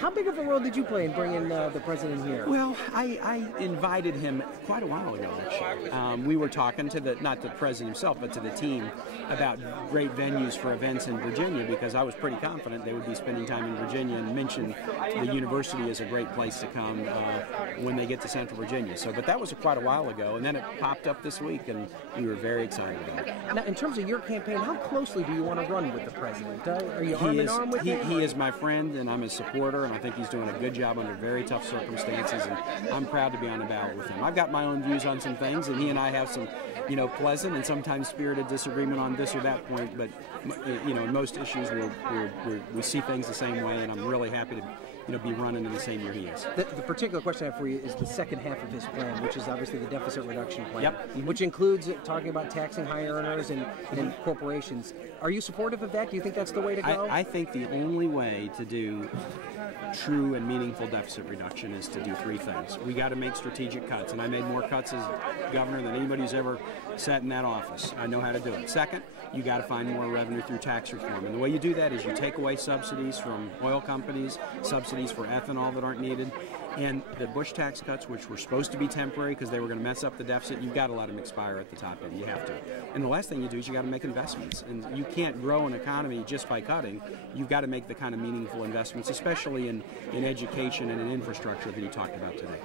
How big of a role did you play in bringing the president here? Well, I invited him quite a while ago, actually. We were talking to not the president himself, but to the team about great venues for events in Virginia, because I was pretty confident they would be spending time in Virginia, and mentioned the university is a great place to come when they get to Central Virginia. But that was quite a while ago, and then it popped up this week, and we were very excited about it. Now, in terms of your campaign, how closely do you want to run with the president? Are you arm in arm with him? He is my friend, and I'm his supporter, and I think he's doing a good job under very tough circumstances, and I'm proud to be on the ballot with him. I've got my own views on some things, and he and I have some, pleasant and sometimes spirited disagreement on this or that point, but, in most issues we see things the same way, and I'm really happy to be running in the same year he is. The particular question I have for you is the second half of his plan, which is obviously the deficit reduction plan, Yep. which includes talking about taxing high earners and corporations. Are you supportive of that? Do you think that's the way to go? I think the only way to do true and meaningful deficit reduction is to do three things. We got to make strategic cuts, and I made more cuts as governor than anybody who's ever sat in that office. I know how to do it. Second, you got to find more revenue through tax reform, and the way you do that is you take away subsidies from oil companies, subsidies for ethanol that aren't needed, and the Bush tax cuts, which were supposed to be temporary because they were going to mess up the deficit, you've got to let them expire at the top end. You have to. And the last thing you do is you got to make investments, and you can't grow an economy just by cutting. You've got to make the kind of meaningful investments, especially in education and in infrastructure that you talked about today.